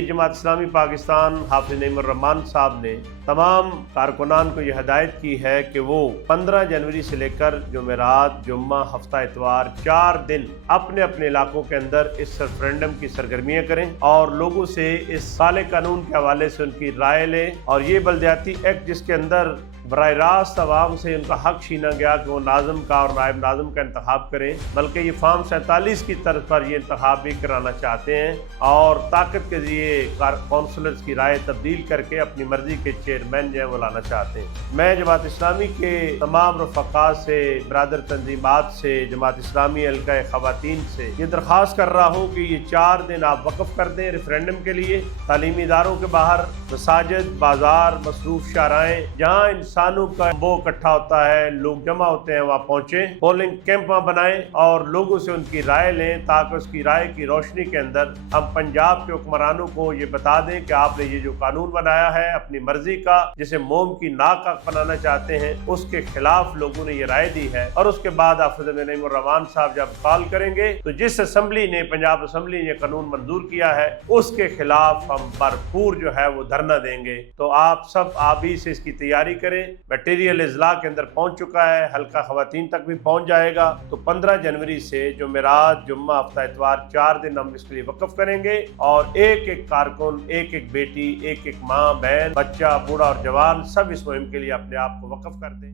अमीर जमात इस्लामी पाकिस्तान हाफिज नईमुर रहमान साहब ने तमाम कारकुनान को यह हदायत की है कि वो 15 जनवरी से लेकर जुमेरात, जुम्मा, हफ्ता इतवार 4 दिन अपने अपने इलाकों के अंदर इस रेफरेंडम की सरगर्मियाँ करें और लोगों से इस काले कानून के हवाले से उनकी राय लें। और ये बल्दियाती एक्ट जिसके अंदर बराह रास्त अवाम से उनका हक छीना गया कि वो नाज़िम का और नायब नाज़िम का इंतखाब करें, बल्कि ये फार्म 47 की तरफ पर ये इंतखाब भी कराना चाहते हैं और ताकत के जरिए काउंसलर्स की राय तब्दील करके अपनी मर्जी के चेयरमैन जो है वो लाना चाहते हैं। मैं जमात इस्लामी के तमाम रफ़क़ा से, बरादर तंजीमात से, जमात इस्लामी हल्का ख़वातीन से ये दरख्वास्त कर रहा हूँ कि ये 4 दिन आप वक़फ़ कर दें रेफरेंडम के लिए। तालीमी इदारों के बाहर, मसाजिद, बाजार, मसरूफ़ शाराएँ, जहाँ इंसानों का वो इकट्ठा होता है, लोग जमा होते हैं, वहाँ पहुँचें, पोलिंग कैंप बनाएं और लोगों से उनकी राय लें, ताकि उसकी राय की रोशनी के अंदर हम पंजाब के हुक्मरानों को ये बता दें कि आपने ये जो कानून बनाया है अपनी मर्जी का, जिसे मोम की नाक बनाना चाहते हैं, उसके खिलाफ लोगों ने ये राय दी है। और उसके बाद हाफिज नईमुर रहमान साहब जब कॉल करेंगे तो जिस असम्बली ने, पंजाब असम्बली ने ये कानून मंजूर किया है, उसके खिलाफ हम भरपूर जो है वो धरना देंगे। तो आप सब भी से इसकी तैयारी करें। मटेरियल इजला के अंदर पहुंच चुका है, हल्का खवातीन तक भी पहुंच जाएगा। तो 15 जनवरी से जुमेरात, जुम्मा, हफ्ता इतवार 4 दिन हम इसके लिए वक़फ़ करेंगे और एक एक कारकुन, एक एक बेटी, एक एक माँ, बहन, बच्चा, बूढ़ा और जवान सब इस मुहिम के लिए अपने आप को वक़फ़ कर दें।